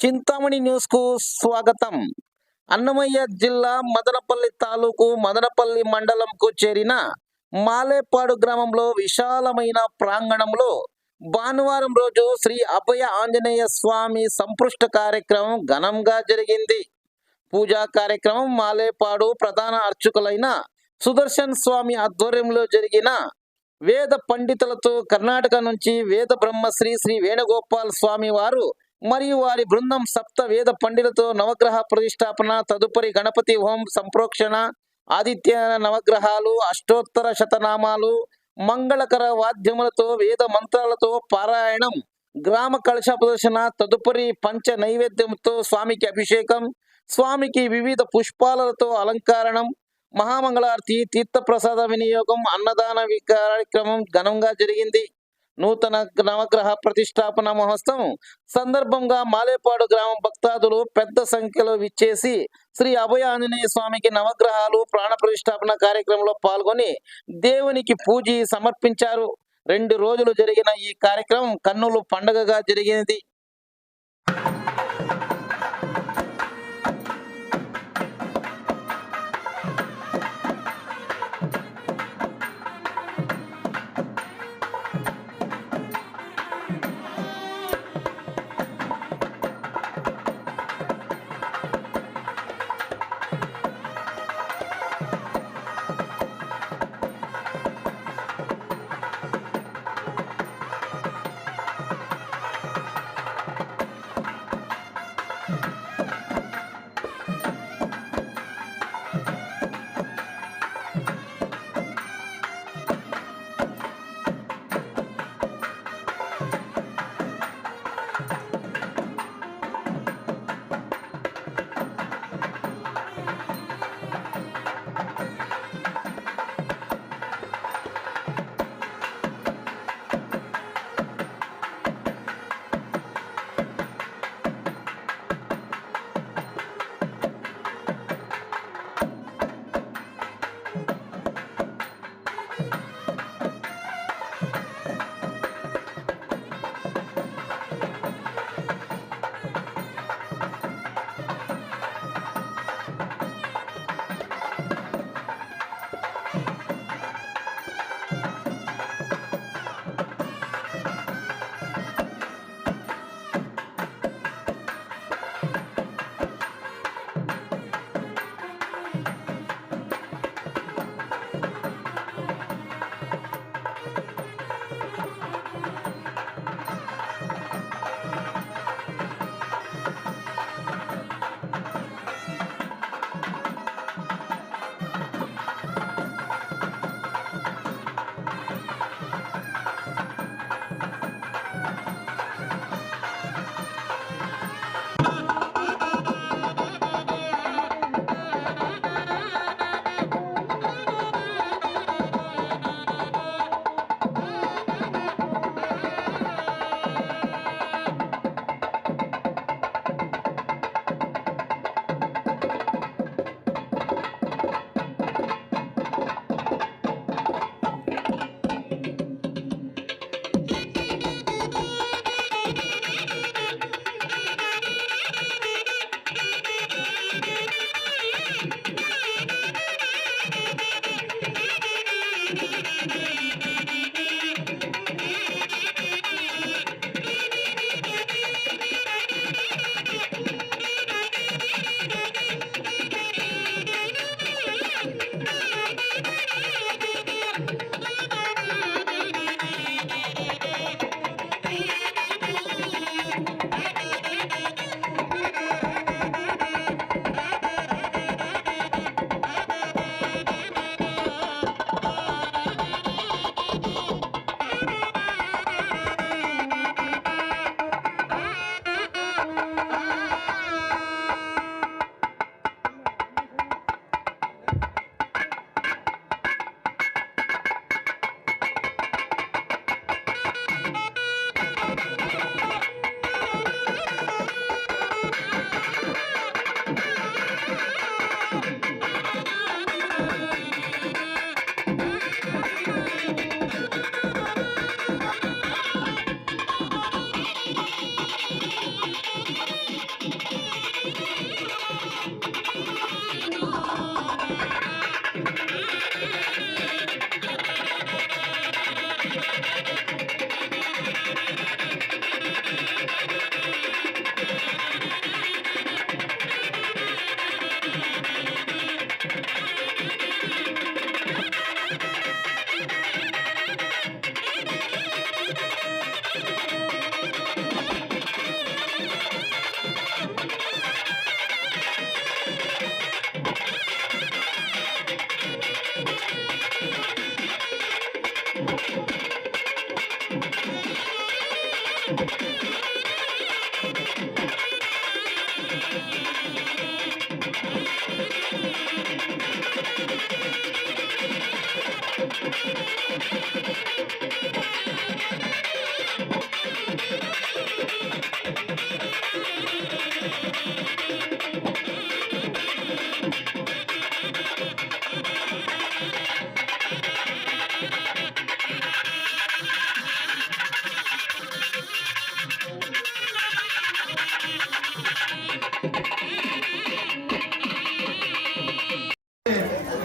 చింతామణి న్యూస్‌కు స్వాగతం. అన్నమయ్య జిల్లా మదనపల్లి తాలూకు మదనపల్లి మండలంకు చేరిన మాలేపాడు గ్రామంలో విశాలమైన ప్రాంగణంలో భానువారం రోజు శ్రీ అభయ ఆంజనేయ స్వామి సంపృష్ట కార్యక్రమం ఘనంగా జరిగింది. పూజా కార్యక్రమం మాలేపాడు ప్రధాన అర్చకులైన సుదర్శన్ స్వామి ఆధ్వర్యంలో జరిగిన వేద పండితులతో కర్ణాటక నుంచి వేద బ్రహ్మశ్రీ శ్రీ వేణుగోపాల్ స్వామి వారు మరియు వారి బృందం సప్త వేద పండితులతో నవగ్రహ ప్రతిష్టాపన, తదుపరి గణపతి హోం సంప్రోక్షణ, ఆదిత్య నవగ్రహాలు, అష్టోత్తర శతనామాలు, మంగళకర వాద్యములతో వేద మంత్రాలతో పారాయణం, గ్రామ కలశ ప్రదర్శన, తదుపరి పంచ నైవేద్యంతో స్వామికి అభిషేకం, స్వామికి వివిధ పుష్పాలతో అలంకరణం, మహామంగళారతి, తీర్థప్రసాద వినియోగం, అన్నదాన కార్యక్రమం ఘనంగా జరిగింది. నూతన నవగ్రహ ప్రతిష్టాపన మహోత్సవం సందర్భంగా మాలేపాడు గ్రామం భక్తాదులు పెద్ద సంఖ్యలో విచ్చేసి శ్రీ అభయ ఆంజనేయ స్వామికి నవగ్రహాలు ప్రాణ ప్రతిష్టాపన కార్యక్రమంలో పాల్గొని దేవునికి పూజ సమర్పించారు. 2 రోజులు జరిగిన ఈ కార్యక్రమం కన్నుల పండగగా జరిగినది.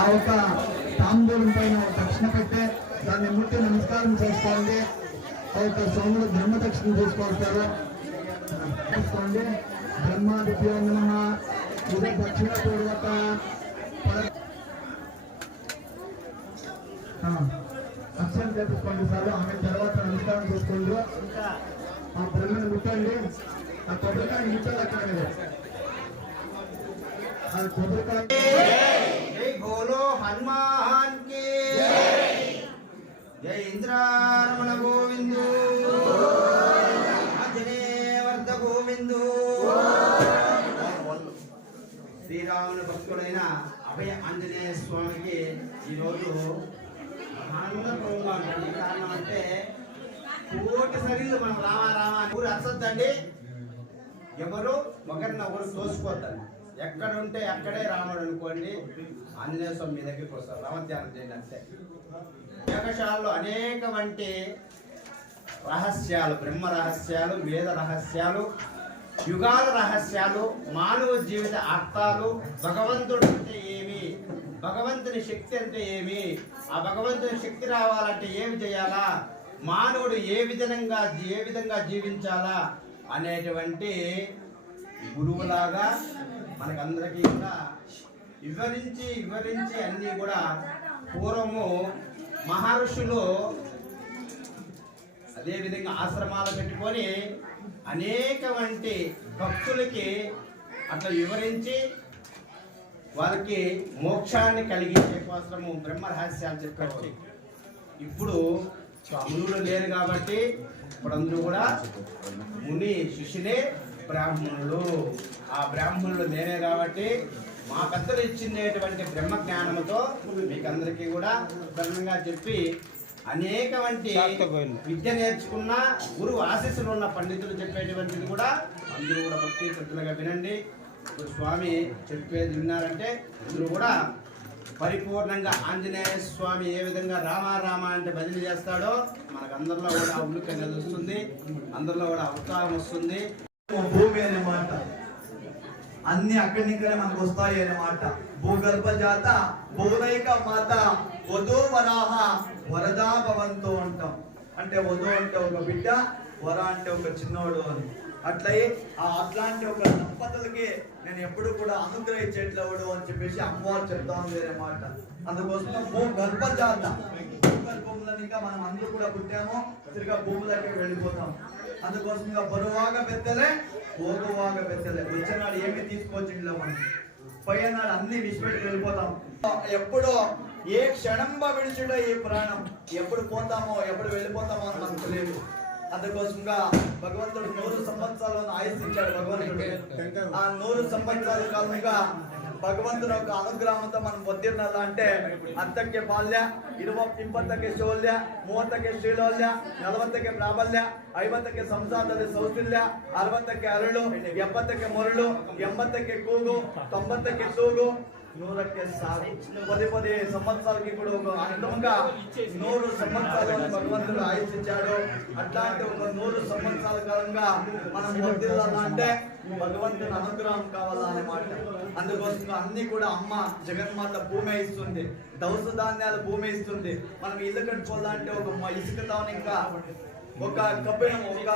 ఆ ఒక తాంబూలం పైన దక్షిణ పెట్టే దాన్ని ముట్టి నమస్కారం చేసుకోండి. ఆ యొక్క సోముడు బ్రహ్మ దక్షిణ తీసుకోవచ్చు. తీసుకోండి. బ్రహ్మాదిభ్యో నమః. ఇది దక్షిణ పూర్వక అక్షరం చేపించుకోండి సార్. ఆమె తర్వాత నమస్కారం చేసుకోండి. ఆ బ్రహ్మను ముట్టండి. ఆ కొబ్బరికాయ ముట్టాలి అక్కడ. ఆ కొబ్బరికాయ जय बोलो हनुमान की जय इंद्रारमण गोविंदो आंजनेयवर्ध गोविंदो శ్రీరాముని భక్తుడైన అభయ ఆంజనేయ స్వామికి ఈరోజు ఆనందంగా ఉంటుంది. కారణం అంటే కోటి సరిలు మనం రామా రామా ఊరు అసద్దండి. ఎవరు ఒకరినొకరు తోసుకోవద్దండి. ఎక్కడుంటే అక్కడే రాముడు అనుకోండి. ఆంజనేయ స్వామి మీ దగ్గరికి వస్తారు. రామధ్యానం చేయండి అంతే. ఏకశాలలో అనేక వంటి రహస్యాలు, బ్రహ్మ రహస్యాలు, వేద రహస్యాలు, యుగాల రహస్యాలు, మానవ జీవిత అర్థాలు, భగవంతుడు అంటే ఏమి, భగవంతుని శక్తి అంటే ఏమి, ఆ భగవంతుని శక్తి రావాలంటే ఏమి చేయాలా, మానవుడు ఏ విధంగా జీవించాలా అనేటువంటి గురువులాగా మనకందరికీ కూడా వివరించి అన్నీ కూడా పూర్వము మహర్షులు అదేవిధంగా ఆశ్రమాలు పెట్టుకొని అనేక వంటి భక్తులకి అట్లా వివరించి వారికి మోక్షాన్ని కలిగించే కోసము బ్రహ్మ రహస్యాలు చెప్పారు. ఇప్పుడు మునులు లేరు కాబట్టి ఇప్పుడందరూ కూడా ముని శిష్యులే బ్రాహ్మణులు. ఆ బ్రాహ్మణులు నేనే కాబట్టి మా పెద్దలు ఇచ్చినటువంటి బ్రహ్మ జ్ఞానంతో మీకందరికీ కూడా బ్రహ్మంగా చెప్పి అనేక వంటి విద్య నేర్చుకున్న గురువు ఆశీస్సులు ఉన్న పండితులు చెప్పేటువంటిది కూడా అందరూ కూడా భక్తి శ్రద్ధలుగా వినండి. ఇప్పుడు స్వామి చెప్పేది విన్నారంటే అందరూ కూడా పరిపూర్ణంగా ఆంజనేయ స్వామి ఏ విధంగా రామ అంటే భజన చేస్తాడో మనకందరిలో కూడా ఉల్లిక వస్తుంది, అందరిలో కూడా అవతారం వస్తుంది. భూమి అనే మాట అన్ని అక్కడి నుంచే మనకు వస్తాయి అన్నమాట. భూగర్భ జాత భూనైక మాత వధో వరాహ వరదా భవంతో అంటాం. అంటే వధో అంటే ఒక బిడ్డ, వర అంటే ఒక చిన్నోడు అని. అట్లయి అట్లాంటి ఒక దంపతులకి నేను ఎప్పుడు కూడా అనుగ్రహించేట్లవుడు అని చెప్పేసి అమ్మవారు చెప్తా ఉంది అన్నమాట. అందుకోసం భూగర్భ జాత, భూగర్భంలో ఇంకా మనం అందరూ కూడా పుట్టాము, తిరిగా భూములకి వెళ్ళిపోతాం. అందుకోసంగా బరువాగా పెద్దలే ఓగువాగా పెద్దలే. వచ్చినాడు ఏమి తీసుకోవచ్చు ఇంట్లో మనం, పోయినాడు అన్ని విడిచిపెట్టి వెళ్ళిపోతాం. ఎప్పుడో ఏ క్షణంగా విడిచిడో ఈ ప్రాణం, ఎప్పుడు పోతామో ఎప్పుడు వెళ్ళిపోతామో అని మనకు తెలియదు. అందుకోసంగా భగవంతుడు 100 సంవత్సరాలను ఆయుష్టించాడు. భగవంతుడు ఆ 100 సంవత్సరాల కాలంగా ಭಗವಂತನ ಅನುಗ್ರಹವಂತ మనం పొందినాలా అంటే ಅತ್ತಕ್ಕೆ ಬಾಲ್ಯ 20ಕ್ಕೆ ಶೌಲ್ಯ 30ಕ್ಕೆ ಶ್ರೀಲೋಲ್ಯ 40ಕ್ಕೆ ಪ್ರಾಬಲ್ಯ 50ಕ್ಕೆ ಸಂಸಾರದಲ್ಲಿ ಸೌಶಲ್ಯ 60ಕ್ಕೆ ಅರಳು 70ಕ್ಕೆ ಮೊರಳು 80ಕ್ಕೆ ಕೂಗು 90ಕ್ಕೆ ತೂಗು 100ಕ್ಕೆ సాగు 10 సంవత్సరాలకి కూడా ఒక అంతంగా 100 సంవత్సరాలను భగవంతుడు ఆయుష్టించాడు. అట్లాంటి ఒక 100 సంవత్సరాల కాలంగా మనం పొందినాలంటే భగవంతుని అనుగ్రహం కావాలా అనే మాట. అందుకోసం అన్ని కూడా అమ్మ జగన్మాత భూమి ఇస్తుంది, దవస ధాన్యాలు భూమి ఇస్తుంది. మనం ఇల్లు కట్టుకోవాలంటే ఒక ఇసుకతో ఇంకా ఒక కబ్బినం ఒక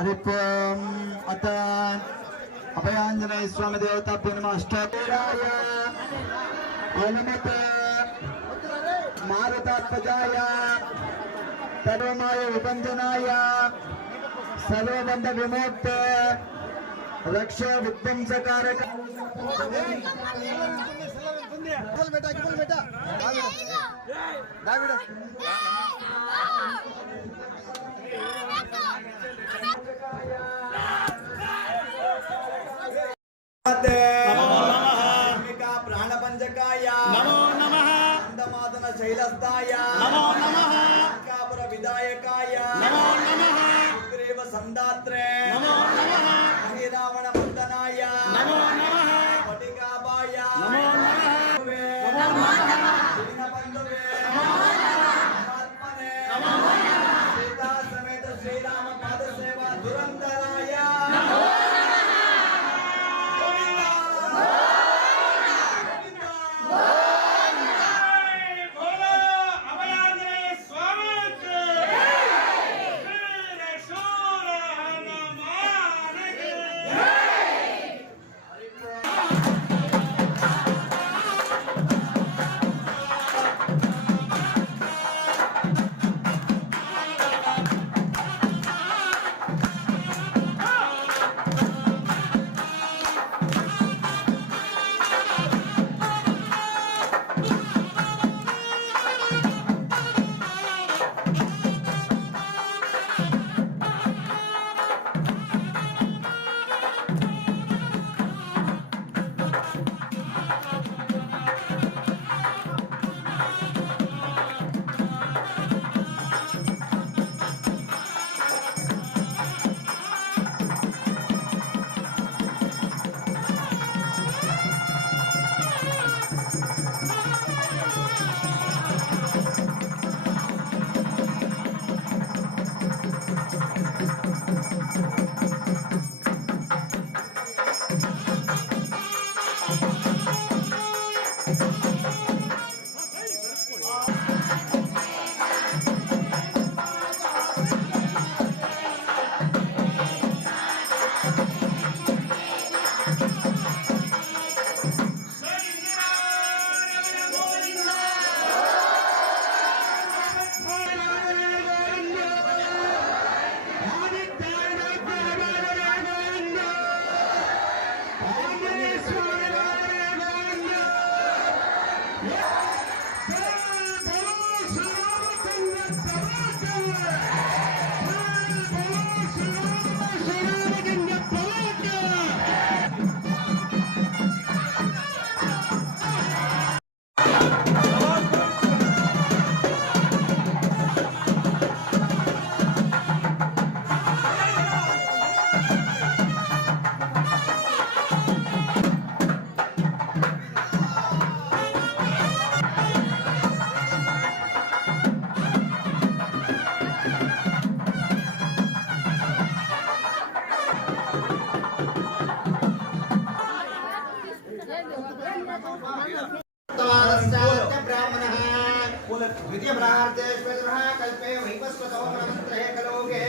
हरिपम अत अभयांजनेय स्वामी देवताभ्यो नमः अष्टादशाय हनुमते मारुतात्मजाय सर्वमाय विभंजनाय सर्वबंध विमोक्ते रक्ष विध्वंसकारक प्राणपंचकाय नमो नमः अंदमादन शैलस्ताय नमो नमः कापुर विदायकाय नमो नमः सुग्रीव संदात्रे नमो नमः महिरावण मर्दनाय नमो नमः पटिकाबाय नमो नमः नमो नमः दीनबंधुवे नमो नमः आत्मने नमो नमः सीता समेत श्रीराम पाद सेवा दुरंतराय नमो द्वितीय प्रार्थेश्वरः कल्पे वैवस्वतो ब्रह्मत्रये कलोके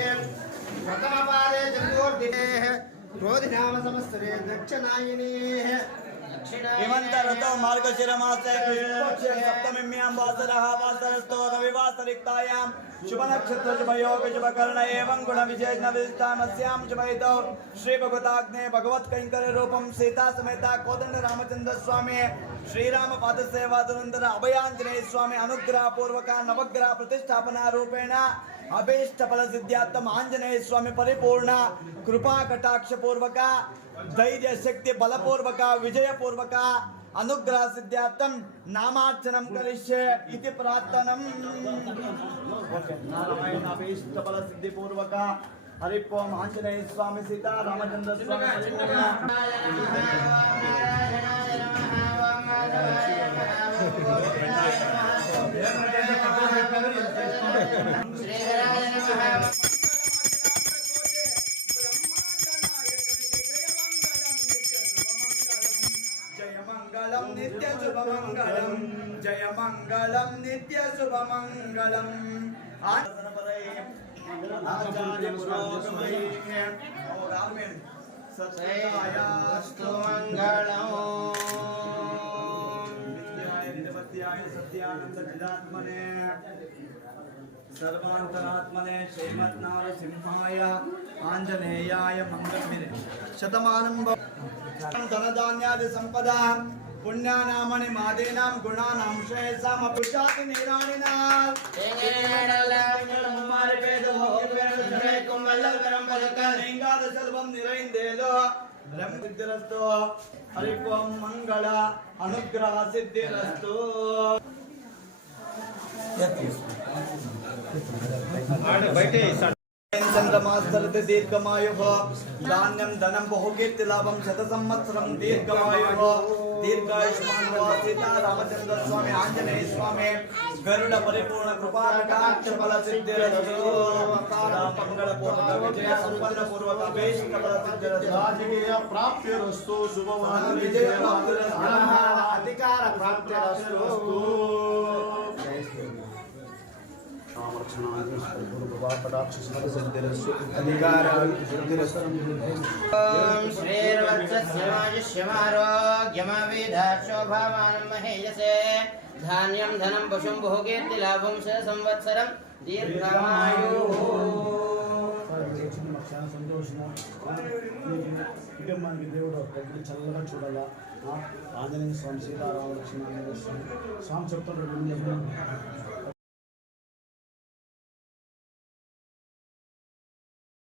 प्रथमपादे चतुर्दिनेः क्रोधिनाम संवत्सरे दक्षिणायनेः हिमन्तऋतौ मार्गशिरमासे कृष्णपक्षे सप्तमीम्यां वासरः वासरस्थो रविवासरिक्तायां शुभनक्षत्र शुभयोग शुभकर्ण एवं गुणविशेषणविशिष्टामस्यां शुभहितौ श्रीभगवताग्ने भगवत्कैङ्कर्यरूपं सीता समेता कोदण्ड रामचन्द्र स्वामी श्रीराम पादसेवा दुरंतर अभयांजनेय स्वामी अनुग्रह पूर्वक नवग्रह प्रतिष्ठापना रूपेण अभीष्ट फल सिद्ध्यार्थम आंजनेय स्वामी परिपूर्ण कृपा कटाक्ष पूर्वक धैर्य शक्ति बलपूर्वक विजय पूर्वक अनुग्रह सिद्ध्यार्थम नामार्चनम करिष्ये इति प्रार्थनम नारायण अभीष्ट फल सिद्धि पूर्वक हरिओम आंजनेय स्वामी सीता रामचंद्र स्वामी नित्य शुभमंगलम जय मंगलम नित्य शुभमंगलम आचार्य శ్రేయస్తు మంగళం. సత్యానందచిదాత్మనే సర్వాంతరాత్మనే శ్రీమన్నారసింహాయ ఆంజనేయాయ మంగళమిరే శతమానం ధనధాన్యాది సంపద పుణ్యానామని మాదేనాం గుణానాం శ్రేయసాం అపుషాతి నిరాణినాం లింగాద సర్వం నిరైందేలో బ్రహ్మసిద్ధిరస్తు హరిపం మంగళ అనుగ్రహ సిద్ధిరస్తు. చంద్రమాస్తరతి దీర్ఘమాయు ధాన్యం ధనం బహుకీర్తి లాభం శత సంవత్సరం దీర్ఘమాయు దీర్ఘాయుష్మాన్ సీతా రామచంద్ర స్వామి ఆంజనేయ స్వామి గరుడ పరిపూర్ణ కృపా కటాక్ష ఫల సిద్ధిరస్తు. మంగళ పూర్ణ విజయ సంపన్న పూర్వక అభీష్ట ఫల సిద్ధిరస్తు. రాజకీయ ప్రాప్తిరస్తు శుభవాన్ విజయ ప్రాప్తిరస్తు. అధికార ప్రాప్తిరస్తు. శ్రీర్వత్సస్యమాయుష్యమారోగ్యమవిధాశోభామానం మహేయసే ధాన్యం ధనం పశుం బహుకీర్తి లాభం శత సంవత్సరం దీర్ఘమాయు. కుటుంబానికి దేవుడు ఎప్పుడు చల్లగా చూడాలా. ఆంజనేయ స్వామి సీతారామ లక్ష్మణ స్వామి చెప్తుంటాడు